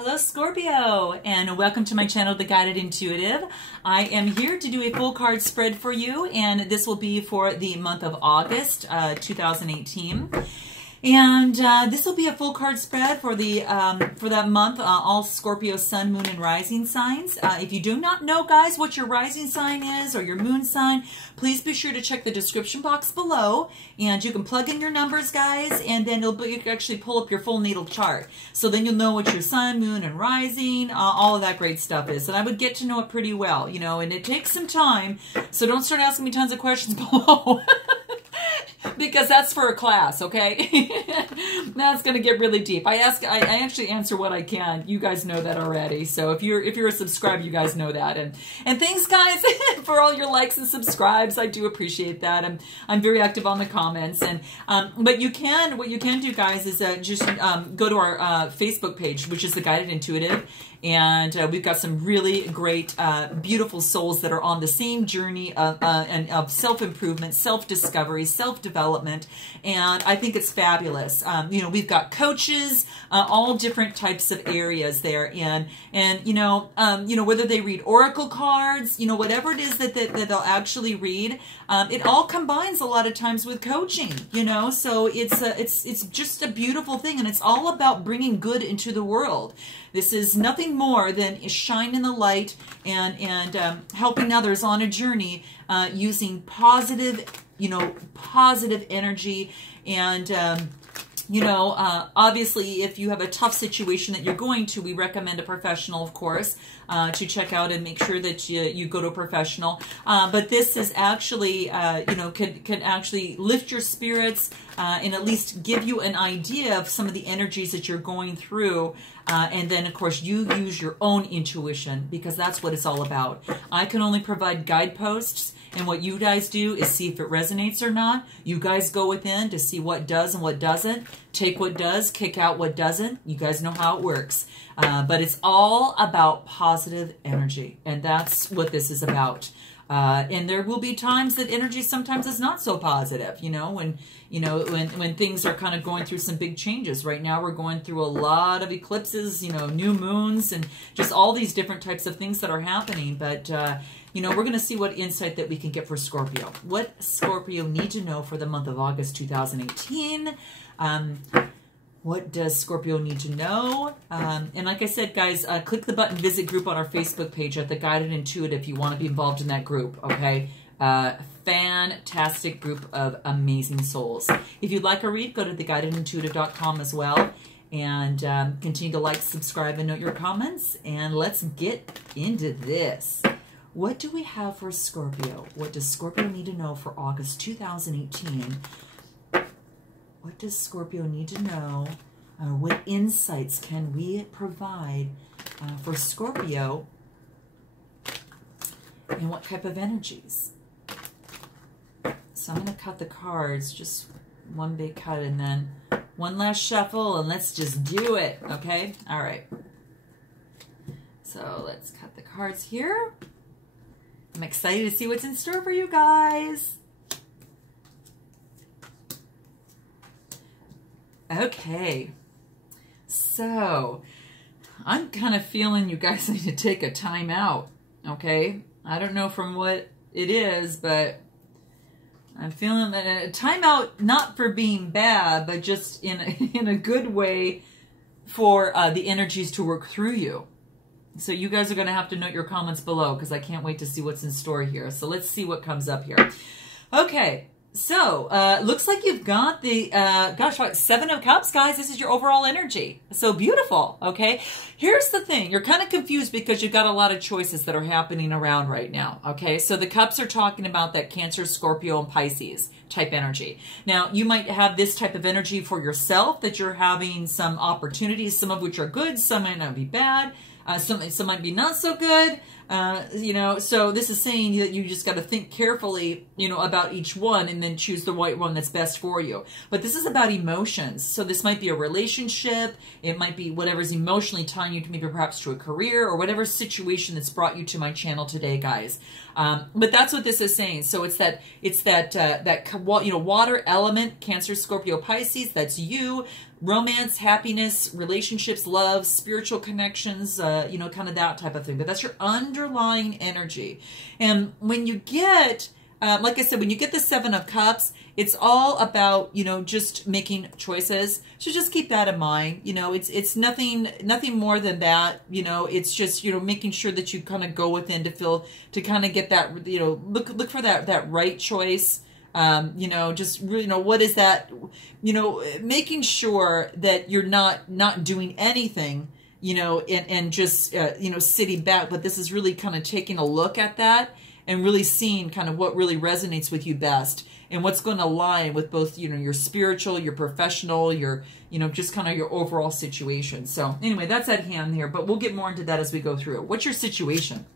Hello Scorpio, and welcome to my channel, The Guided Intuitive. I am here to do a full card spread for you, and this will be for the month of August 2018. And this will be a full card spread for that month, all Scorpio sun, moon, and rising signs. If you do not know, guys, what your rising sign is or your moon sign, please be sure to check the description box below, and you can plug in your numbers, guys, and then you can actually pull up your full natal chart. So then you'll know what your sun, moon, and rising, all of that great stuff is. And I would get to know it pretty well, you know, and it takes some time, so don't start asking me tons of questions below. Because that's for a class, okay? That's going to get really deep. I actually answer what I can. You guys know that already. So if you're a subscriber, you guys know that. And thanks, guys, for all your likes and subscribes. I do appreciate that. I'm very active on the comments. And but what you can do, guys, is just go to our Facebook page, which is The Guided Intuitive. And we've got some really great, beautiful souls that are on the same journey of self-improvement, self-discovery, self-development, and I think it's fabulous. You know, we've got coaches, all different types of areas there, and you know, whether they read oracle cards, you know, whatever it is that they'll actually read, it all combines a lot of times with coaching. You know, so it's just a beautiful thing, and it's all about bringing good into the world. This is nothing more than shining the light and helping others on a journey using positive, you know, positive energy. And, you know, obviously, if you have a tough situation that you're going to, we recommend a professional, of course, to check out and make sure that you go to a professional. But this is actually, you know, can actually lift your spirits and at least give you an idea of some of the energies that you're going through. And then, of course, you use your own intuition, because that's what it's all about. I can only provide guideposts, and what you guys do is see if it resonates or not. You guys go within to see what does and what doesn't. Take what does, kick out what doesn't. You guys know how it works. But it's all about positive energy, and that's what this is about. And there will be times that energy sometimes is not so positive, you know, when things are kind of going through some big changes. Right now we're going through a lot of eclipses, you know, new moons, and just all these different types of things that are happening. But, you know, we're going to see what insight that we can get for Scorpio. What Scorpio need to know for the month of August 2018. What does Scorpio need to know? And like I said, guys, click the button Visit Group on our Facebook page at The Guided Intuitive if you want to be involved in that group, okay? Fantastic group of amazing souls. If you'd like a read, go to theguidedintuitive.com as well. And continue to like, subscribe, and note your comments. And let's get into this. What do we have for Scorpio? What does Scorpio need to know for August 2018? What does Scorpio need to know? What insights can we provide for Scorpio? And what type of energies? So I'm going to cut the cards, just one big cut, and then one last shuffle, and let's just do it, okay? All right. So let's cut the cards here. I'm excited to see what's in store for you guys. Okay, so I'm kind of feeling you guys need to take a time out, okay? I don't know from what it is, but I'm feeling a time out, not for being bad, but just in a good way for the energies to work through you. So you guys are going to have to note your comments below, because I can't wait to see what's in store here. So let's see what comes up here. Okay. So, looks like you've got the, gosh, what, 7 of Cups, guys. This is your overall energy. So beautiful, okay? Here's the thing. You're kind of confused because you've got a lot of choices that are happening around right now, okay? So the Cups are talking about that Cancer, Scorpio, and Pisces type energy. Now, you might have this type of energy for yourself, that you're having some opportunities, some of which are good, some might not be bad, some might be not so good. You know, so this is saying that you just got to think carefully, you know, about each one, and then choose the right one that's best for you. But this is about emotions. So this might be a relationship. It might be whatever's emotionally tying you to maybe perhaps to a career, or whatever situation that's brought you to my channel today, guys. But that's what this is saying. So it's that water element, Cancer, Scorpio, Pisces, that's you. Romance, happiness, relationships, love, spiritual connections, kind of that type of thing. But that's your underlying energy. And when you get, like I said, when you get the Seven of Cups, it's all about, just making choices. So just keep that in mind. It's nothing more than that. It's just, making sure that you kind of go within to kind of get that, look for that right choice. Just really, what is that, making sure that you're not doing anything, and just, sitting back, but this is really kind of taking a look at that and really seeing kind of what really resonates with you best and what's going to align with both, your spiritual, your professional, your, just kind of your overall situation. So anyway, that's at hand here, but we'll get more into that as we go through. What's your situation?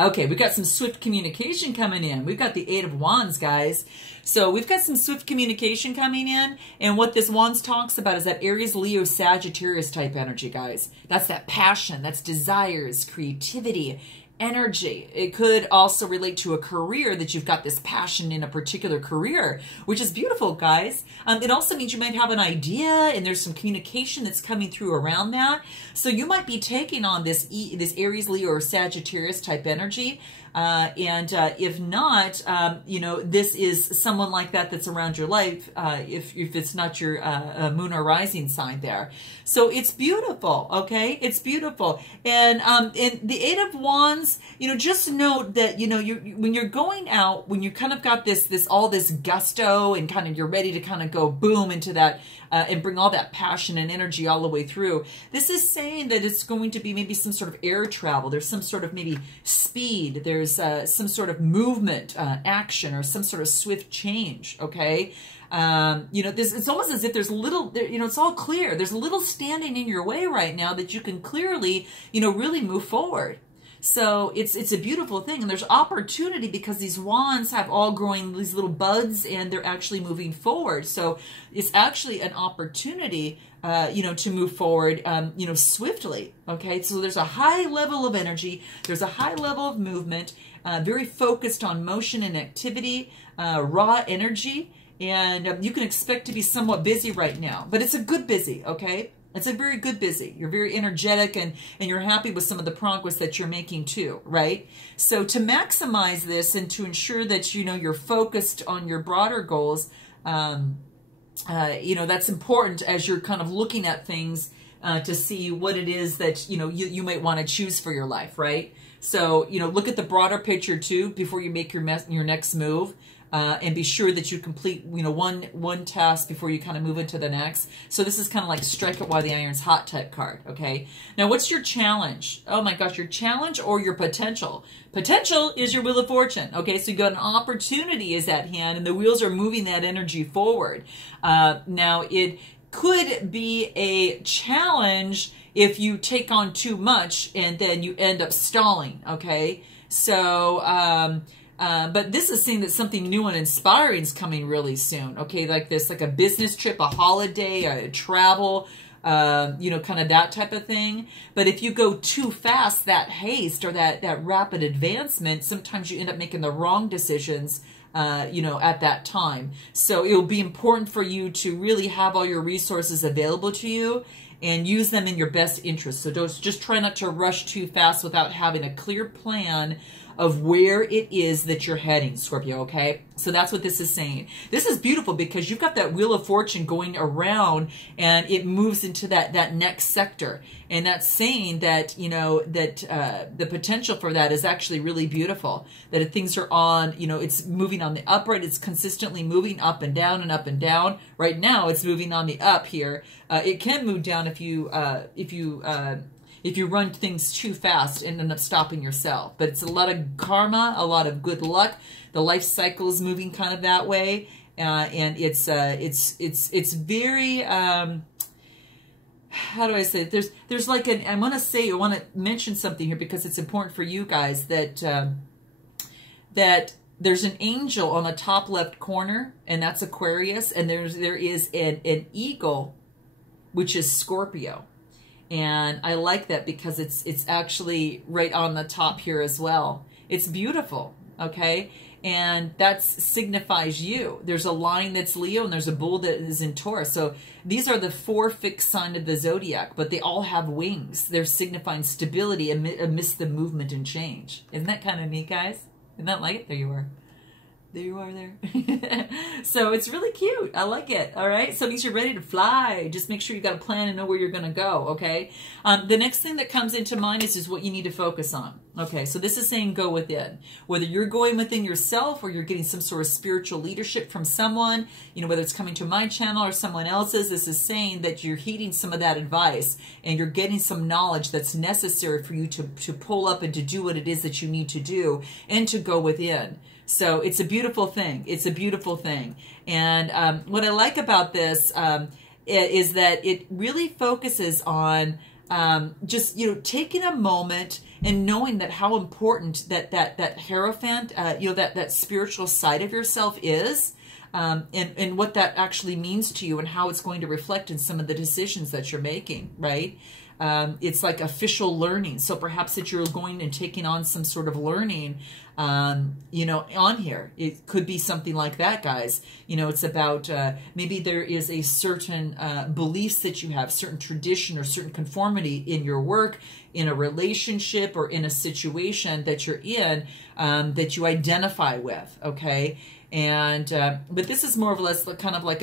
Okay, we've got some swift communication coming in. We've got the Eight of Wands, guys. So we've got some swift communication coming in. And what this Wands talks about is that Aries, Leo, Sagittarius type energy, guys. That's that passion. That's desires, creativity, energy. It could also relate to a career, that you've got this passion in a particular career, which is beautiful, guys. It also means you might have an idea and there's some communication that's coming through around that. So you might be taking on this Aries, Leo, or Sagittarius type energy. If not, this is someone like that's around your life, if it's not your moon or rising sign there. So it's beautiful, okay? It's beautiful. And the Eight of Wands, just note that, when you're going out, when you kind of got all this gusto and kind of you're ready to kind of go boom into that, and bring all that passion and energy all the way through. This is saying that it's going to be maybe some sort of air travel. There's some sort of maybe speed. There's some sort of movement, action, or some sort of swift change, okay? It's almost as if there's little, it's all clear. There's a little standing in your way right now that you can clearly, really move forward. So it's a beautiful thing, and there's opportunity because these wands have all growing these little buds, and they're actually moving forward. So it's actually an opportunity, to move forward, swiftly. Okay, so there's a high level of energy, there's a high level of movement, very focused on motion and activity, raw energy, and you can expect to be somewhat busy right now, but it's a good busy. Okay. It's a very good busy. You're very energetic, and you're happy with some of the progress that you're making too, right? So to maximize this and to ensure that, you're focused on your broader goals, that's important as you're kind of looking at things to see what it is that, you might want to choose for your life, right? So, look at the broader picture too before you make your next move. And be sure that you complete, one task before you kind of move into the next. So this is kind of like strike it while the iron's hot type card, okay? Now, what's your challenge? Oh my gosh, your challenge or your potential? Potential is your Wheel of Fortune, okay? So you got an opportunity is at hand, and the wheels are moving that energy forward. Now, it could be a challenge if you take on too much and then you end up stalling, okay? So, but this is saying that something new and inspiring is coming really soon. Okay, like a business trip, a holiday, a travel, kind of that type of thing. But if you go too fast, that haste or that rapid advancement, sometimes you end up making the wrong decisions, at that time. So it will be important for you to really have all your resources available to you and use them in your best interest. So just try not to rush too fast without having a clear plan of where it is that you're heading, Scorpio, okay? So that's what this is saying. This is beautiful because you've got that Wheel of Fortune going around, and it moves into that next sector. And that's saying that, the potential for that is actually really beautiful. That if things are on, it's moving on the upright, it's consistently moving up and down and up and down. Right now, it's moving on the up here. It can move down if you run things too fast and end up stopping yourself. But it's a lot of karma, a lot of good luck. The life cycle is moving kind of that way, and it's very how do I say it? There's like I want to mention something here because it's important for you guys that that there's an angel on the top left corner, and that's Aquarius, and there is an eagle, which is Scorpio. And I like that because it's actually right on the top here as well. It's beautiful, okay? and that signifies you. There's a lion that's Leo, and there's a bull that is in Taurus. So these are the 4 fixed signs of the zodiac, but they all have wings. They're signifying stability amidst the movement and change. Isn't that kind of neat, guys? Isn't that like it? There you are. There you are there. So it's really cute. I like it. All right. So it means you're ready to fly. Just make sure you got a plan and know where you're going to go. Okay. The next thing that comes into mind is what you need to focus on. Okay. So this is saying go within. Whether you're going within yourself or you're getting some sort of spiritual leadership from someone, you know, whether it's coming to my channel or someone else's, this is saying that you're heeding some of that advice and you're getting some knowledge that's necessary for you to pull up and to do what it is that you need to do and to go within. So it's a beautiful thing. It's a beautiful thing. And what I like about this is that it really focuses on just, you know, taking a moment and knowing that how important that Hierophant, you know, that spiritual side of yourself is, and what that actually means to you and how it's going to reflect in some of the decisions that you're making, right? It's like official learning. So perhaps that you're going and taking on some sort of learning, you know, on here. It could be something like that, guys. You know, it's about maybe there is a certain beliefs that you have, certain tradition or certain conformity in your work, in a relationship or in a situation that you're in that you identify with, okay? And but this is more or less kind of like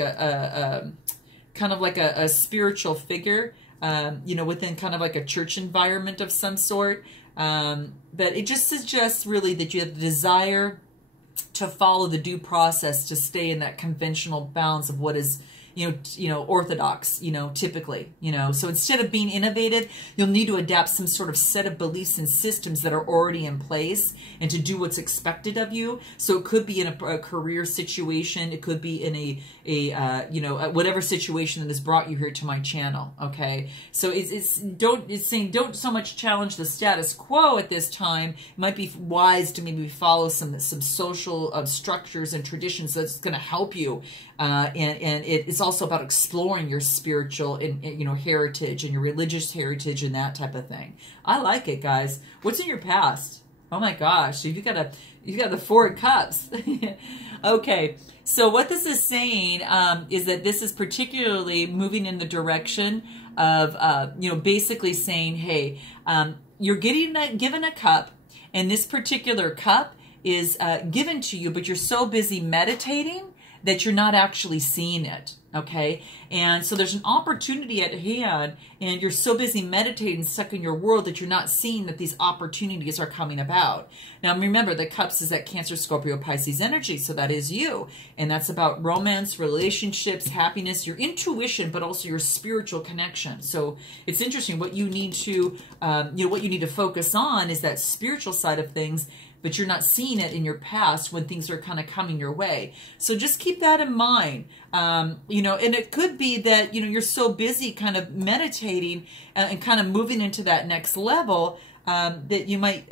a spiritual figure. You know, within kind of like a church environment of some sort. But it just suggests really that you have the desire to follow the due process, to stay in that conventional bounds of what is, you know, orthodox, you know, typically, you know. So instead of being innovative, you'll need to adapt some sort of set of beliefs and systems that are already in place and to do what's expected of you. So it could be in a career situation. It could be in a you know, whatever situation that has brought you here to my channel. Okay. So it's saying don't so much challenge the status quo at this time. It might be wise to maybe follow some social structures and traditions that's going to help you. And it's also about exploring your spiritual and, you know, heritage and your religious heritage and that type of thing. I like it, guys. What's in your past? Oh my gosh, you got the 4 of Cups. Okay, so what this is saying is that this is particularly moving in the direction of, you know, basically saying, hey, you're given a cup, and this particular cup is given to you, but you're so busy meditating that you're not actually seeing it, okay? And so there's an opportunity at hand, and you're so busy meditating, stuck in your world, that you're not seeing that these opportunities are coming about. Now, remember, the Cups is that Cancer, Scorpio, Pisces energy, so that is you. And that's about romance, relationships, happiness, your intuition, but also your spiritual connection. So it's interesting. What you need to, you know, what you need to focus on is that spiritual side of things, but you're not seeing it in your past when things are kind of coming your way. So just keep that in mind. You know, and it could be that, you know, you're so busy kind of meditating and kind of moving into that next level that you might,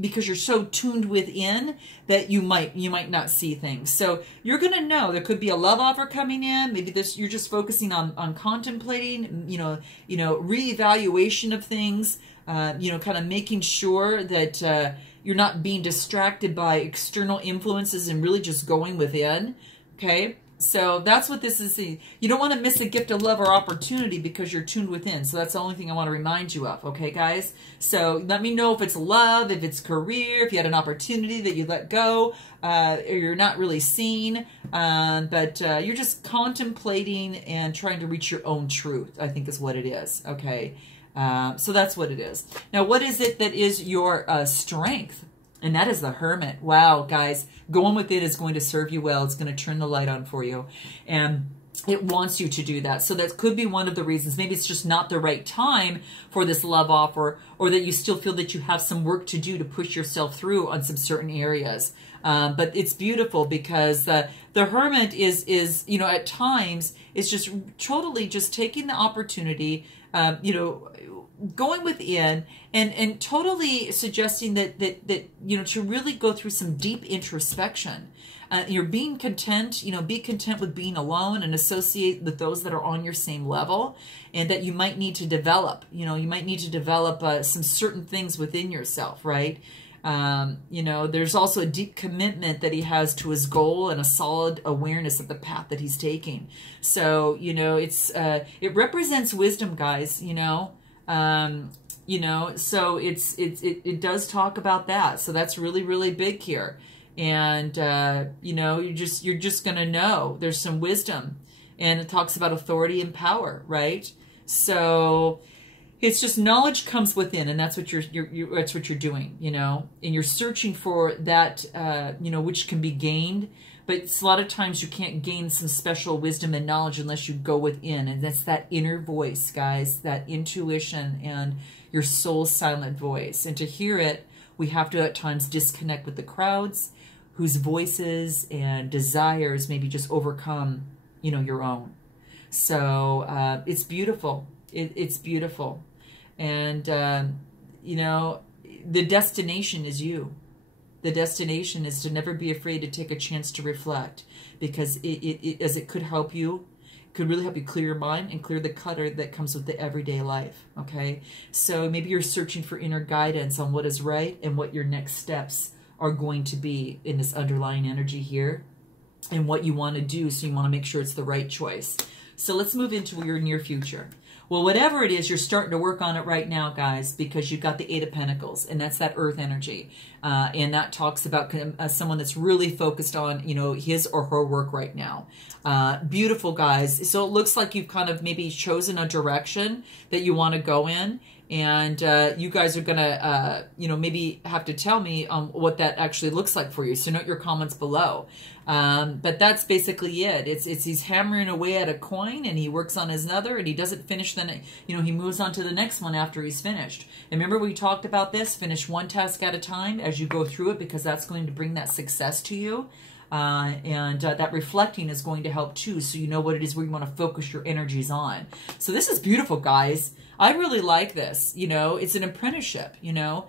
because you're so tuned within, that you might not see things. So you're going to know there could be a love offer coming in. Maybe this, you're just focusing on contemplating, you know, reevaluation of things, you know, kind of making sure that, you're not being distracted by external influences and really just going within, okay? So that's what this is. You don't want to miss a gift of love or opportunity because you're tuned within. So that's the only thing I want to remind you of, okay, guys? So let me know if it's love, if it's career, if you had an opportunity that you let go, or you're not really seeing, but you're just contemplating and trying to reach your own truth, I think is what it is, okay? So that's what it is. Now, what is it that is your strength? And that is the Hermit. Wow, guys, going with it is going to serve you well. It's going to turn the light on for you. And it wants you to do that. So that could be one of the reasons. Maybe it's just not the right time for this love offer, or that you still feel that you have some work to do to push yourself through on some certain areas. But it's beautiful because the Hermit is, you know, at times is just totally just taking the opportunity, you know, going within and totally suggesting that you know, to really go through some deep introspection. You're being content, you know, be content with being alone and associate with those that are on your same level, and that you might need to develop, you know, you might need to develop some certain things within yourself, right? You know, there's also a deep commitment that he has to his goal and a solid awareness of the path that he's taking. So, you know, it represents wisdom, guys, you know. You know, so it does talk about that. So that's really, really big here. And, you know, you're just going to know there's some wisdom, and it talks about authority and power, right? So it's just knowledge comes within, and that's what that's what you're doing, you know, and you're searching for that, you know, which can be gained. But it's a lot of times you can't gain some special wisdom and knowledge unless you go within. And that's that inner voice, guys, that intuition and your soul's silent voice. And to hear it, we have to at times disconnect with the crowds whose voices and desires maybe just overcome, you know, your own. So it's beautiful. It's beautiful. And, you know, the destination is you. The destination is to never be afraid to take a chance to reflect, because it could help you, could really help you clear your mind and clear the clutter that comes with the everyday life, okay? So maybe you're searching for inner guidance on what is right and what your next steps are going to be in this underlying energy here and what you want to do, so you want to make sure it's the right choice. So let's move into your near future. Well, whatever it is, you're starting to work on it right now, guys, because you've got the Eight of Pentacles, and that's that earth energy. And that talks about someone that's really focused on, you know, his or her work right now. Beautiful, guys. So it looks like you've kind of maybe chosen a direction that you want to go in. And you guys are going to, you know, maybe have to tell me what that actually looks like for you. So note your comments below. But that's basically it. It's he's hammering away at a coin, and he works on his another, and he doesn't finish the, you know, he moves on to the next one after he's finished. And remember we talked about this, finish one task at a time as you go through it, because that's going to bring that success to you. And that reflecting is going to help too, so you know what it is where you want to focus your energies on. So this is beautiful, guys. I really like this. You know, it's an apprenticeship, you know,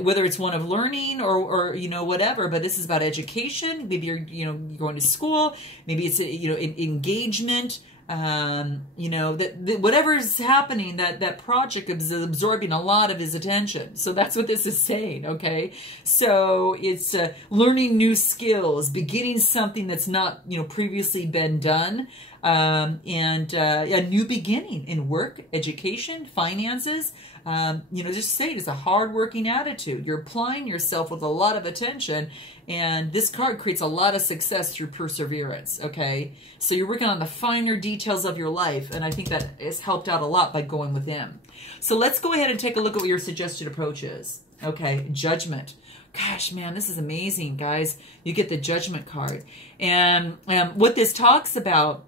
whether it's one of learning or you know, whatever, but this is about education. Maybe you're, you know, you're going to school, maybe it's, you know, engagement, you know, that whatever is happening, that project is absorbing a lot of his attention. So that's what this is saying, okay? So it's learning new skills, beginning something that's not, you know, previously been done, and a new beginning in work, education, finances. You know, just say it, it's a hard-working attitude. You're applying yourself with a lot of attention, and this card creates a lot of success through perseverance, okay? So you're working on the finer details of your life, and I think that has helped out a lot by going with him. So let's go ahead and take a look at what your suggested approach is, okay? Judgment. Gosh, man, this is amazing, guys. You get the Judgment card. And what this talks about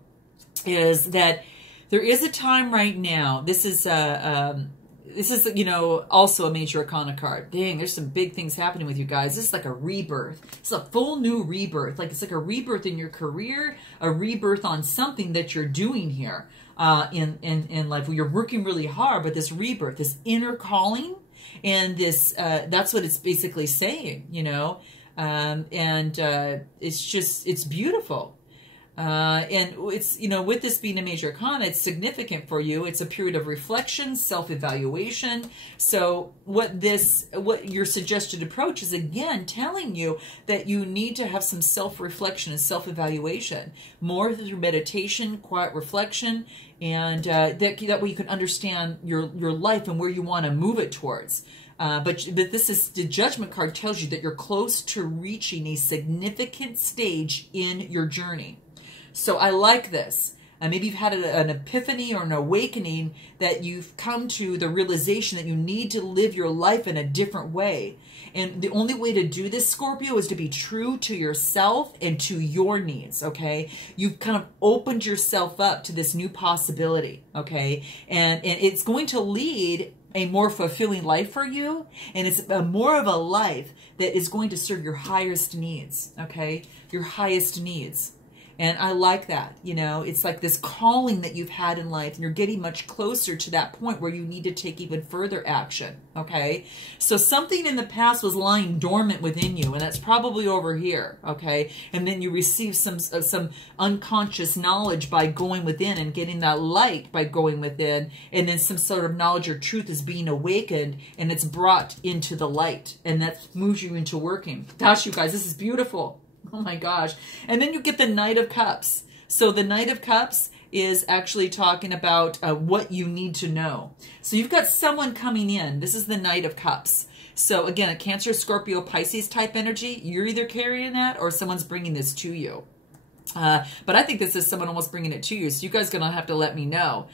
is that there is a time right now. This is, you know, also a major arcana card. Dang, there's some big things happening with you guys. This is like a rebirth. It's a full new rebirth. Like, it's like a rebirth in your career, a rebirth on something that you're doing here in life. Where you're working really hard, but this rebirth, this inner calling, and this, that's what it's basically saying, you know. It's just, it's beautiful. And it's, you know, with this being a major arcana, it's significant for you. It's a period of reflection, self-evaluation. So what your suggested approach is, again, telling you that you need to have some self-reflection and self-evaluation, more through meditation, quiet reflection, and that way you can understand your life and where you want to move it towards. But this is, the Judgment card tells you that you're close to reaching a significant stage in your journey. So I like this. Maybe you've had an epiphany or an awakening, that you've come to the realization that you need to live your life in a different way. And the only way to do this, Scorpio, is to be true to yourself and to your needs, okay? You've kind of opened yourself up to this new possibility, okay? And it's going to lead a more fulfilling life for you, and it's more of a life that is going to serve your highest needs, okay? Your highest needs. And I like that, you know, it's like this calling that you've had in life, and you're getting much closer to that point where you need to take even further action. Okay. So something in the past was lying dormant within you, and that's probably over here. Okay. And then you receive some unconscious knowledge by going within and getting that light by going within. And then some sort of knowledge or truth is being awakened, and it's brought into the light, and that moves you into working. Gosh, you guys, this is beautiful. Oh my gosh. And then you get the Knight of Cups. So the Knight of Cups is actually talking about what you need to know. So you've got someone coming in. This is the Knight of Cups. So again, a Cancer, Scorpio, Pisces type energy. You're either carrying that or someone's bringing this to you. But I think this is someone almost bringing it to you. So you guys are going to have to let me know.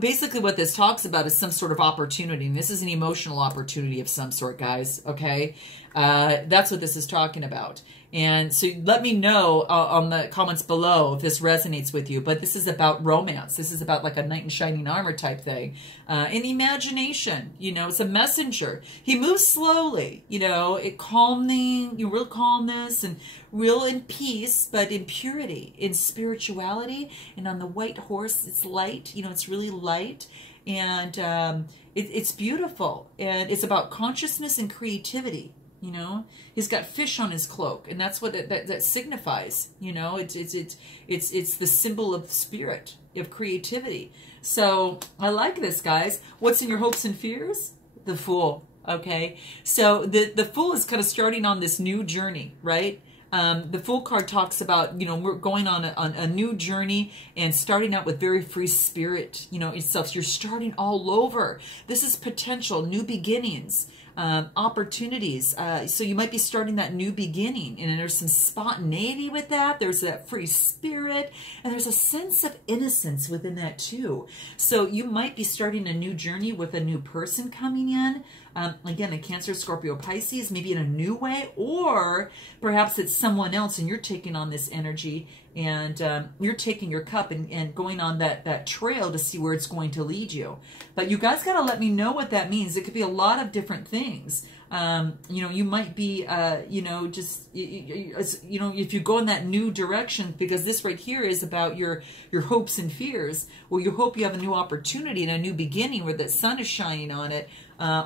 Basically what this talks about is some sort of opportunity. And this is an emotional opportunity of some sort, guys. Okay. That's what this is talking about. And so let me know on the comments below if this resonates with you. But this is about romance. This is about like a knight in shining armor type thing. And imagination, you know, it's a messenger. He moves slowly, you know, real calmness and real in peace, but in purity, in spirituality. And on the white horse, it's light, you know, it's really light. And it's beautiful. And it's about consciousness and creativity. You know, he's got fish on his cloak, and that's what that signifies. You know, it's the symbol of spirit, of creativity. So I like this, guys. What's in your hopes and fears? The Fool. Okay, so the Fool is kind of starting on this new journey, right? The Fool card talks about, you know, we're going on a new journey and starting out with very free spirit, you know, itself. So you're starting all over. This is potential, new beginnings. Opportunities. So you might be starting that new beginning, and there's some spontaneity with that. There's that free spirit, and there's a sense of innocence within that too. So you might be starting a new journey with a new person coming in. Again, a Cancer, Scorpio, Pisces, maybe in a new way, or perhaps it's someone else and you're taking on this energy, and you're taking your cup and going on that trail to see where it's going to lead you. But you guys got to let me know what that means. It could be a lot of different things. You know, you might be, you know, just, you know, if you go in that new direction, because this right here is about your hopes and fears. Well, you hope you have a new opportunity and a new beginning where the sun is shining on it.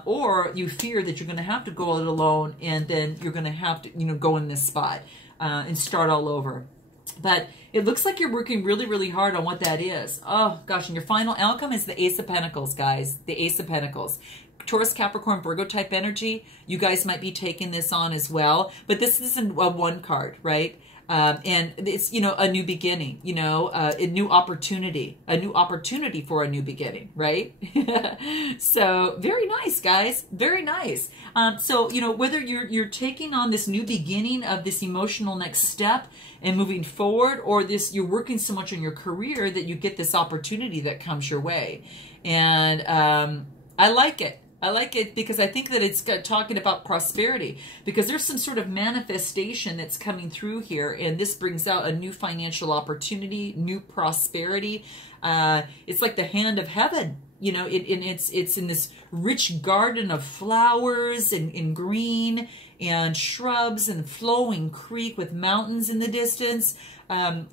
Or you fear that you're going to have to go it alone, and then you're going to have to, you know, go in this spot and start all over. But it looks like you're working really, really hard on what that is. Oh, gosh. And your final outcome is the Ace of Pentacles, guys. The Ace of Pentacles. Taurus, Capricorn, Virgo type energy. You guys might be taking this on as well. But this isn't a one card, right? And it's, you know, a new beginning, you know, a new opportunity for a new beginning, right? So very nice, guys. Very nice. So, you know, whether you're taking on this new beginning of this emotional next step and moving forward, or you're working so much on your career that you get this opportunity that comes your way. And I like it. I like it because I think that it's talking about prosperity, because there's some sort of manifestation that's coming through here, and this brings out a new financial opportunity, new prosperity. It's like the hand of heaven, you know, it's in this rich garden of flowers and green and shrubs and flowing creek with mountains in the distance.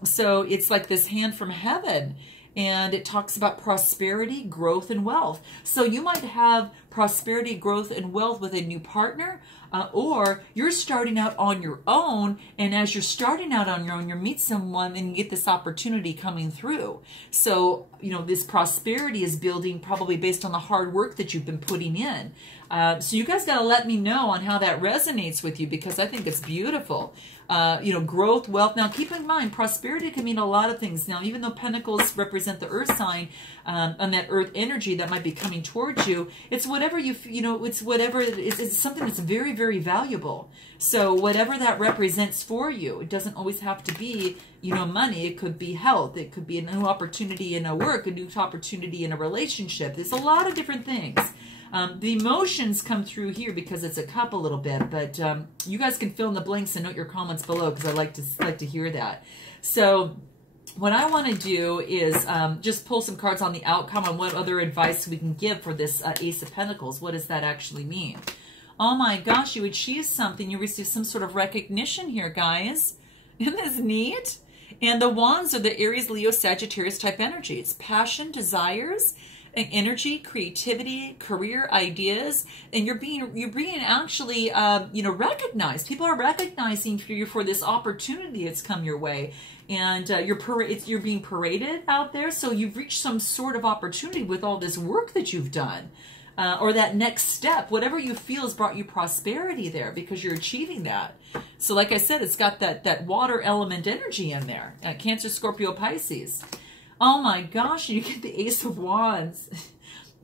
So it's like this hand from heaven. And it talks about prosperity, growth, and wealth. So you might have prosperity, growth, and wealth with a new partner, or you're starting out on your own. And as you're starting out on your own, you meet someone and you get this opportunity coming through. So, you know, this prosperity is building probably based on the hard work that you've been putting in. So you guys got to let me know on how that resonates with you, because I think it's beautiful. You know, growth, wealth. Now, keep in mind, prosperity can mean a lot of things. Now, even though pentacles represent the earth sign and that earth energy that might be coming towards you, it's whatever you know, it's whatever, it's something that's very, very valuable. So whatever that represents for you, it doesn't always have to be, you know, money. It could be health. It could be a new opportunity in a work, a new opportunity in a relationship. There's a lot of different things. The emotions come through here because it's a cup a little bit, but you guys can fill in the blanks and note your comments below, because I like to hear that. So what I want to do is just pull some cards on the outcome on what other advice we can give for this Ace of Pentacles. What does that actually mean? Oh my gosh, you achieve something. You receive some sort of recognition here, guys. Isn't this neat? And the wands are the Aries, Leo, Sagittarius type energies. Passion, desires, and energy, creativity, career ideas, and you're being actually recognized. People are recognizing you for this opportunity that's come your way, and you're being paraded out there. So you've reached some sort of opportunity with all this work that you've done, or that next step, whatever you feel has brought you prosperity there because you're achieving that. So like I said, it's got that water element energy in there. Cancer, Scorpio, Pisces. Oh my gosh, you get the Ace of Wands.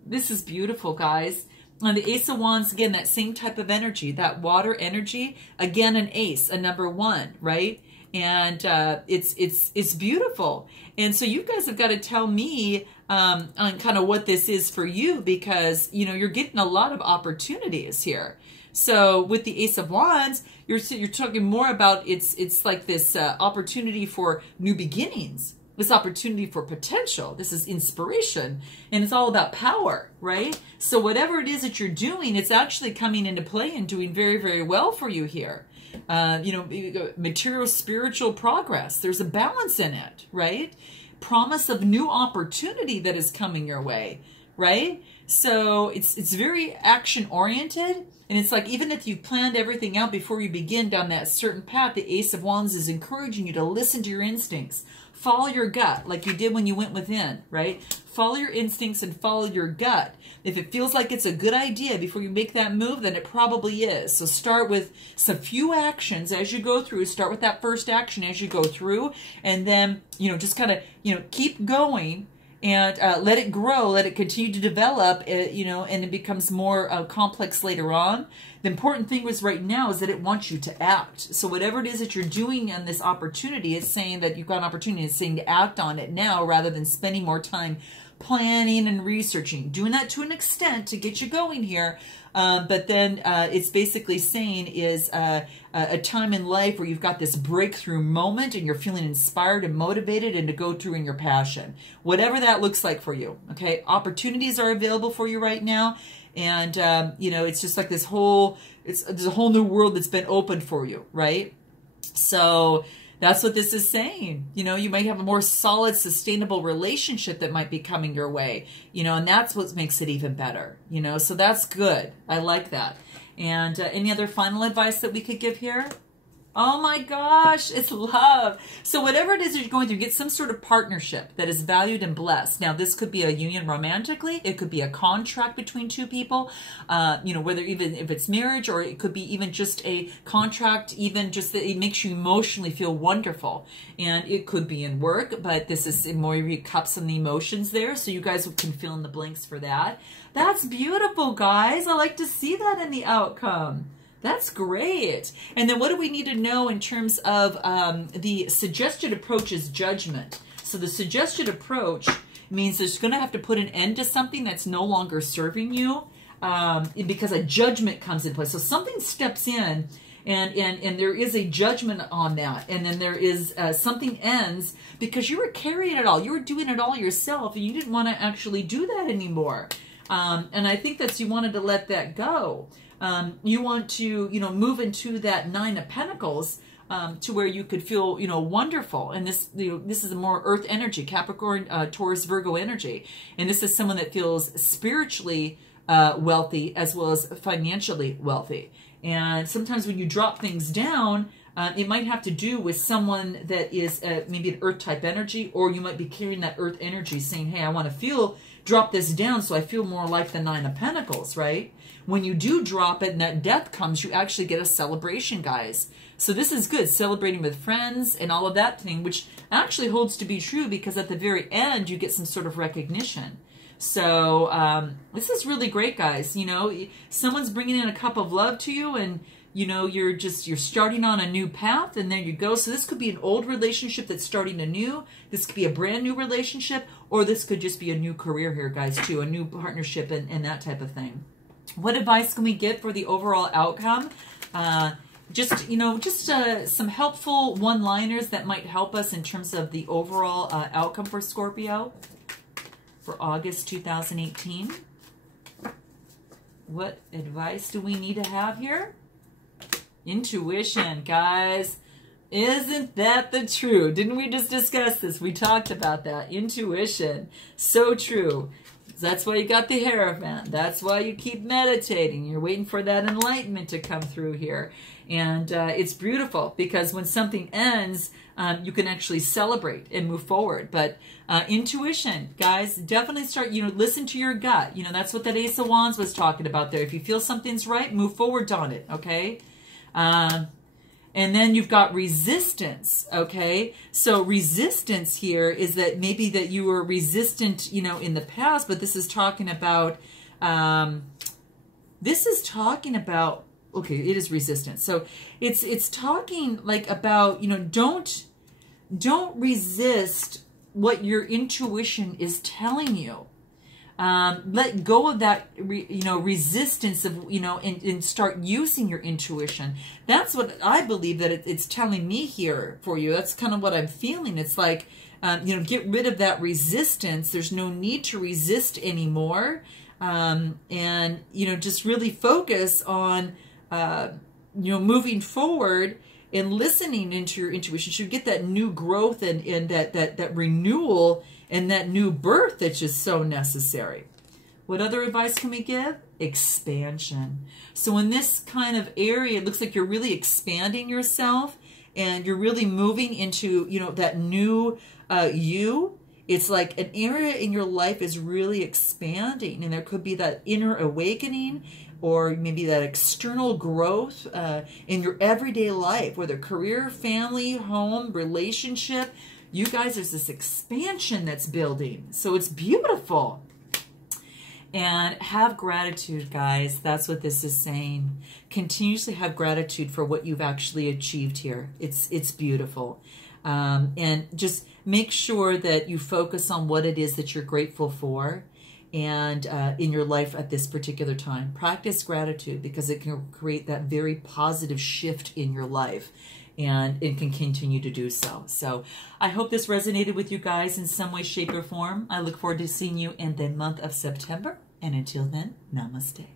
This is beautiful, guys. And the Ace of Wands, again, that same type of energy, that water energy. Again, an ace, a number 1, right? And it's beautiful. And so you guys have got to tell me on kind of what this is for you, because, you know, you're getting a lot of opportunities here. So with the Ace of Wands, you're talking more about it's like this opportunity for new beginnings. This opportunity for potential. This is inspiration, and it's all about power, right? So whatever it is that you're doing, it's actually coming into play and doing very, very well for you here. Material, spiritual progress. There's a balance in it, right? Promise of new opportunity that is coming your way, right? So it's very action oriented. And it's like, even if you planned everything out before you begin down that certain path, the Ace of Wands is encouraging you to listen to your instincts. Follow your gut, like you did when you went within, right? Follow your instincts and follow your gut. If it feels like it's a good idea before you make that move, then it probably is. So start with some few actions as you go through. Start with that first action as you go through. And then, just kind of, keep going. And let it grow, let it continue to develop, and it becomes more complex later on. The important thing right now is that it wants you to act. So whatever it is that you're doing on this opportunity, it's saying that you've got an opportunity, it's saying to act on it now rather than spending more time planning and researching. Doing that to an extent to get you going here. But then it's basically saying is a time in life where you've got this breakthrough moment and you're feeling inspired and motivated and to go through in your passion. Whatever that looks like for you, okay? Opportunities are available for you right now. And, it's just like there's a whole new world that's been opened for you, right? So that's what this is saying. You might have a more solid, sustainable relationship that might be coming your way, and that's what makes it even better, so that's good. I like that. And any other final advice that we could give here? Oh my gosh, it's love. So whatever it is that you're going through, get some sort of partnership that is valued and blessed. Now, this could be a union romantically. It could be a contract between two people, whether even if it's marriage, or it could be even just a contract, even just that it makes you emotionally feel wonderful. And it could be in work, but this is in more of your cups and the emotions there. So you guys can fill in the blanks for that. That's beautiful, guys. I like to see that in the outcome. That's great. And then what do we need to know in terms of the suggested approach is judgment. So the suggested approach means there's going to have to put an end to something that's no longer serving you because a judgment comes in place. So something steps in and there is a judgment on that. And then there is something ends because you were carrying it all. You were doing it all yourself and you didn't want to actually do that anymore. And I think you wanted to let that go. You want to, move into that 9 of Pentacles to where you could feel, wonderful. And this, this is a more earth energy, Capricorn, Taurus, Virgo energy. And this is someone that feels spiritually wealthy as well as financially wealthy. And sometimes when you drop things down, it might have to do with someone that is maybe an earth type energy, or you might be carrying that earth energy saying, hey, I want to drop this down so I feel more like the 9 of Pentacles, right? When you do drop it and that death comes, you actually get a celebration, guys. So this is good, celebrating with friends and all of that thing, which actually holds to be true because at the very end, you get some sort of recognition. So this is really great, guys. Someone's bringing in a cup of love to you and, you're starting on a new path and there you go. So this could be an old relationship that's starting anew. This could be a brand new relationship, or this could just be a new career here, guys, too, a new partnership and that type of thing. What advice can we get for the overall outcome? Just some helpful one-liners that might help us in terms of the overall outcome for Scorpio for August 2018. What advice do we need to have here? Intuition, guys. Isn't that the truth? Didn't we just discuss this? We talked about that. Intuition. So true. That's why you got the Hierophant. That's why you keep meditating. You're waiting for that enlightenment to come through here. And it's beautiful because when something ends, you can actually celebrate and move forward. But intuition, guys, definitely start, listen to your gut. That's what that Ace of Wands was talking about there. If you feel something's right, move forward on it, okay? And then you've got resistance, okay? So resistance here is that maybe that you were resistant, in the past, but this is talking about, okay, it is resistance. So it's talking like about, don't resist what your intuition is telling you. Let go of that, resistance of, and start using your intuition. That's what I believe that it's telling me here for you. That's kind of what I'm feeling. It's like, get rid of that resistance. There's no need to resist anymore. And, just really focus on, moving forward and listening into your intuition. You should get that new growth and that renewal and that new birth that's just so necessary. What other advice can we give? Expansion. So in this kind of area, it looks like you're really expanding yourself and you're really moving into, that new you. It's like an area in your life is really expanding, and there could be that inner awakening or maybe that external growth in your everyday life, whether career, family, home, relationship. You guys, there's this expansion that's building. So it's beautiful. And have gratitude, guys. That's what this is saying. Continuously have gratitude for what you've actually achieved here. It's beautiful. And just make sure that you focus on what it is that you're grateful for and in your life at this particular time. Practice gratitude because it can create that very positive shift in your life. And it can continue to do so. So I hope this resonated with you guys in some way, shape, or form. I look forward to seeing you in the month of September. And until then, namaste.